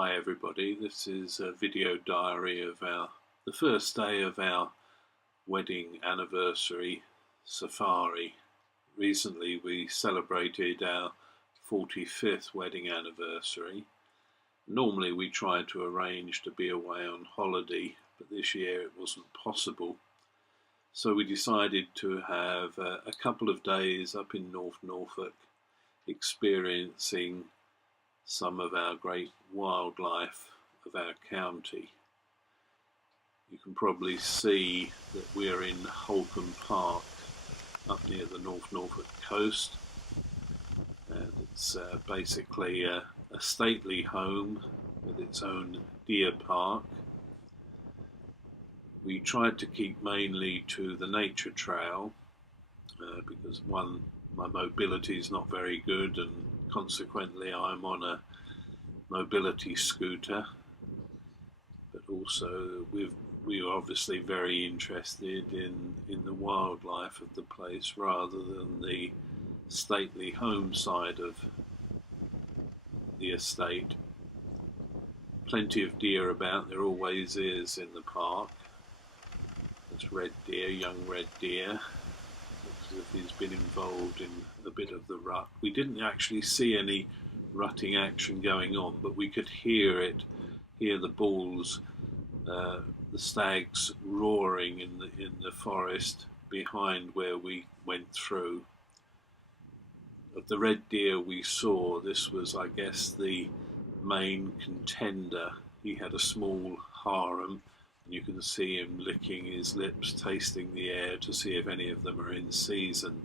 Hi everybody, this is a video diary of the first day of our wedding anniversary safari. Recently we celebrated our 45th wedding anniversary. Normally we try to arrange to be away on holiday, but this year it wasn't possible. So we decided to have a couple of days up in North Norfolk experiencing some of our great wildlife of our county. You can probably see that we're in Holcombe Park up near the North Norfolk coast, and it's basically a stately home with its own deer park. We tried to keep mainly to the nature trail because one, my mobility is not very good, and consequently I'm on a mobility scooter, but also we are obviously very interested in the wildlife of the place rather than the stately home side of the estate. Plenty of deer about, there always is in the park. There's red deer, young red deer. Looks as if he's been involved in a bit of the rut. We didn't actually see any rutting action going on, but we could hear the bulls, the stags roaring in the forest behind where we went through. Of the red deer we saw, this was, I guess, the main contender. He had a small harem, and you can see him licking his lips, tasting the air to see if any of them are in season.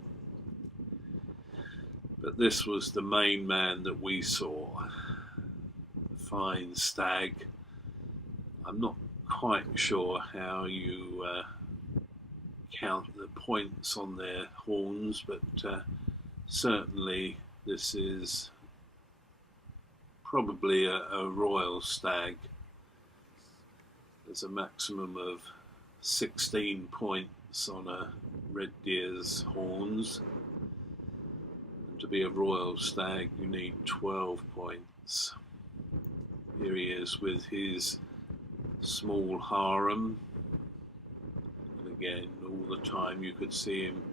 But this was the main man that we saw. A fine stag. I'm not quite sure how you count the points on their horns, but certainly this is probably a royal stag. There's a maximum of 16 points on a red deer's horns. To be a royal stag you need 12 points. Here he is with his small harem, and again all the time you could see him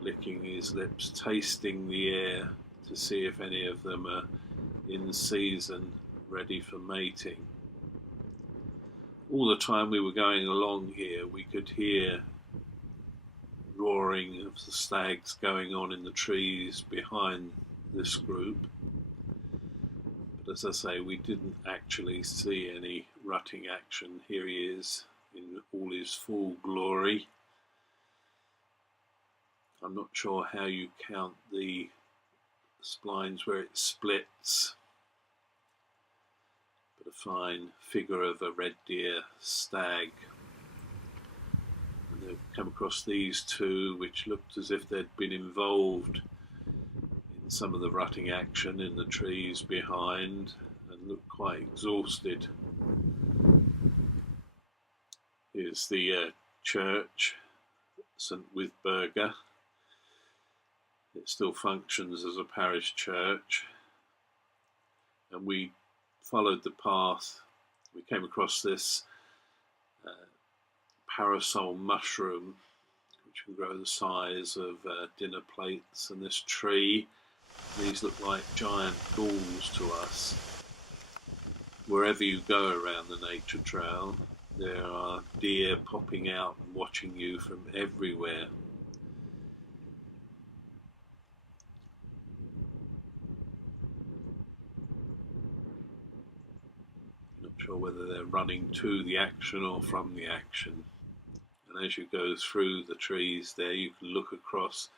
licking his lips, tasting the air to see if any of them are in season, ready for mating. All the time we were going along here we could hear roaring of the stags going on in the trees behind this group, but as I say, we didn't actually see any rutting action. Here he is in all his full glory. I'm not sure how you count the splines where it splits, but a fine figure of a red deer stag. They've come across these two, which looked as if they'd been involved in some of the rutting action in the trees behind and looked quite exhausted. Here's the church, St. Withburger. It still functions as a parish church, and we followed the path. We came across this parasol mushroom, which can grow the size of dinner plates, and this tree. These look like giant galls to us. Wherever you go around the nature trail, there are deer popping out and watching you from everywhere. Not sure whether they're running to the action or from the action. And as you go through the trees there, you can look across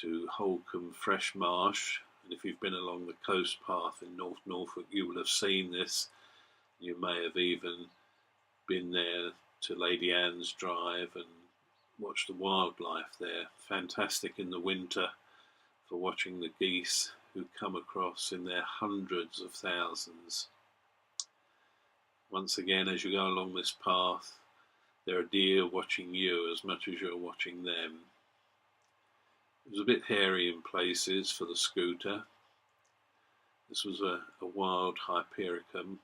to Holcombe Fresh Marsh, and if you've been along the coast path in North Norfolk you will have seen this. You may have even been there to Lady Anne's Drive and watched the wildlife there. Fantastic in the winter for watching the geese who come across in their hundreds of thousands. Once again, as you go along this path, there are deer watching you as much as you're watching them. It was a bit hairy in places for the scooter. This was a wild Hypericum,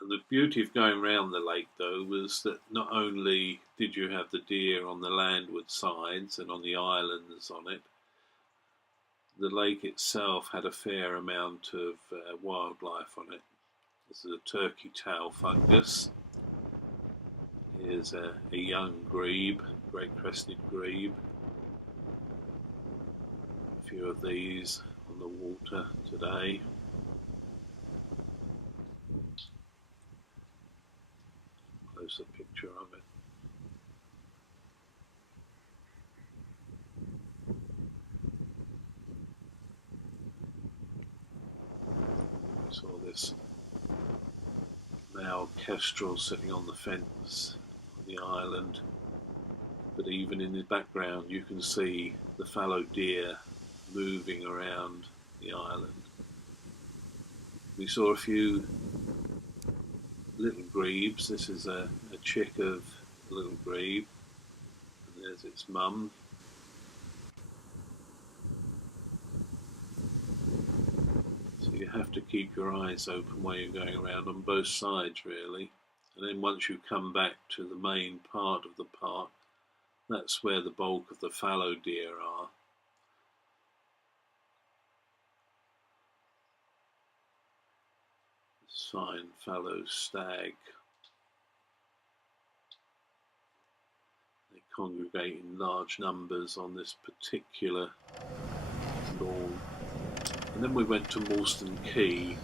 And the beauty of going around the lake, though, was that not only did you have the deer on the landward sides and on the islands on it, the lake itself had a fair amount of wildlife on it. This is a turkey tail fungus. Here's a young grebe, great crested grebe. A few of these on the water today. Closer picture of it. We saw this male kestrel sitting on the fence on the island, but even in the background you can see the fallow deer moving around the island. We saw a few little grebes. This is a chick of a little grebe, and there's its mum. So you have to keep your eyes open while you're going around on both sides, really. And then once you come back to the main part of the park, that's where the bulk of the fallow deer are. This fine fallow stag. They congregate in large numbers on this particular lawn. And then we went to Moulston Quay,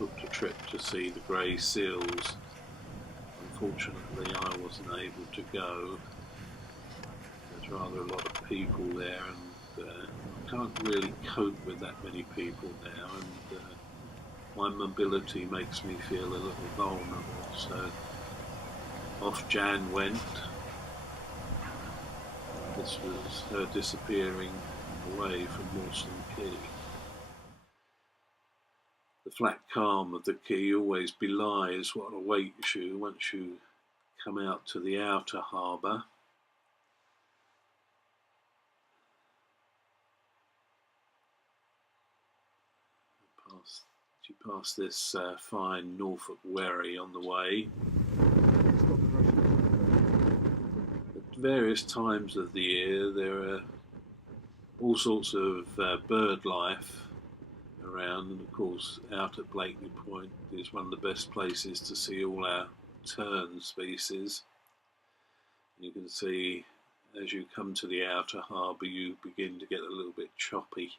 booked a trip to see the grey seals. Unfortunately, I wasn't able to go. There's rather a lot of people there, and I can't really cope with that many people now, and my mobility makes me feel a little vulnerable. So off Jan went. This was her disappearing away from Moulston Quay. The flat calm of the quay always belies what awaits you once you come out to the outer harbour. You pass this fine Norfolk wherry on the way. At various times of the year there are all sorts of bird life around, and of course out at Blakeney Point is one of the best places to see all our tern species. You can see as you come to the outer harbour you begin to get a little bit choppy.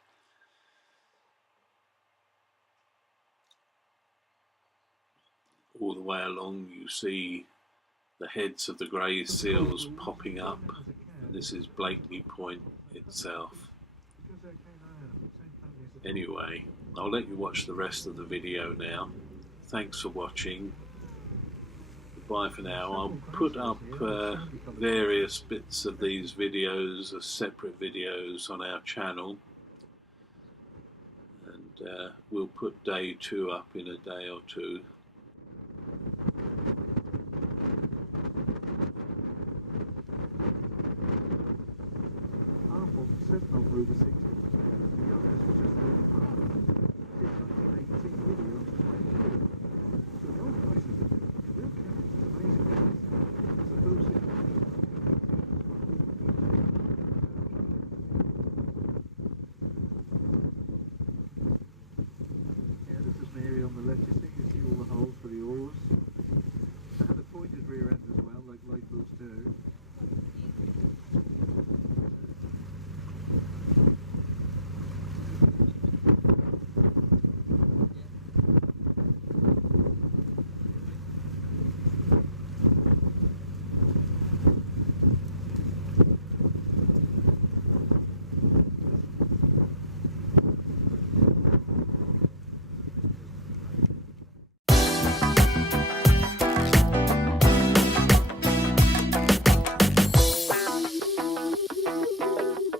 All the way along you see the heads of the grey seals popping up, and this is Blakeney Point itself. Anyway, I'll let you watch the rest of the video now. Thanks for watching. Goodbye for now. I'll put up various bits of these videos as separate videos on our channel, and we'll put day 2 up in a day or two. Norfolk, 6